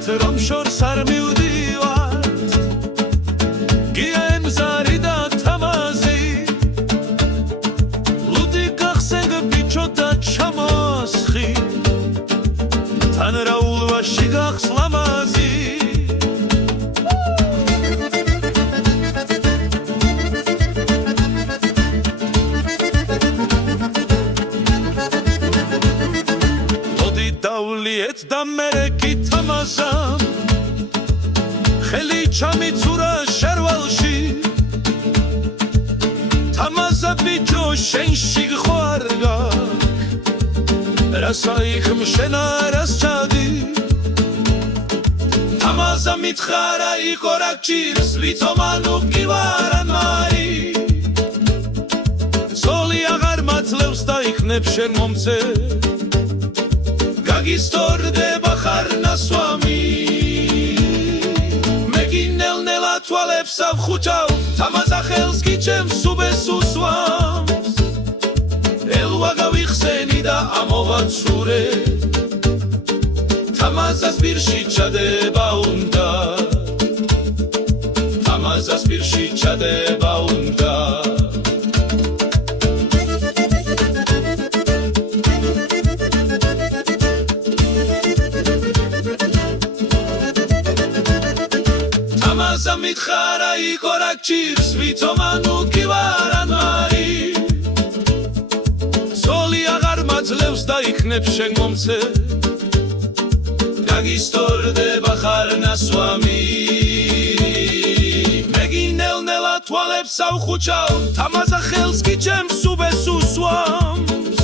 ვთქვათ რომ შორს არ მივდივართ გია ემზარი და თამაზი ლუდი გახსენდ ბიჭო და ჩამოსხი თან რაულვაში გახს ლამაზი დავლიეთ და მერე გითამაზამ ხელი ჩამიცურა შერვალში თამაზა ბიჭო შენში ხვარგა რას აიხმ შენ არას ჩადი თამაზა მითხარა იყო რა გჭირს ვითომანუ გივარან მარი ზოლი აღარ მათლევს და იქნებ შენ მომცე გაგისტორდება ხარ ნასვამი მეგინელნელა თვალებს ავხუჭავ თამაზა ხელს გიჩემს უბეს უსვამს ელვა გავიხსენი და ამოვაცურე თამაზას პირში ჩადება უნდა თამაზას პირში ჩადება უნდა თამაზა მითხარა იყო რა გჭირს ვითომანუ გივარან მარი ზოლი აღარ მაძლევს და იქნებ შენ მომცე გაგისტორდება ხარ ნასვამი მეგინელნელა თვალებს ავხუჭავ თამაზა ხელს გიჩემს უბეს უსვამს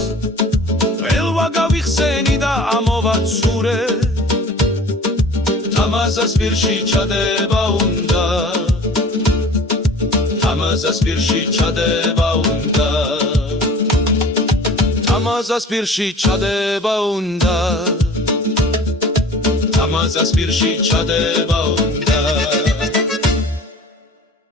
ელვა გავიხსენი და ამოვაცურე თამაზას პირში ჩადება უნდა თამაზას პირში ჩადება უნდა თამაზას პირში ჩადება უნდა თამაზას პირში ჩადება უნდა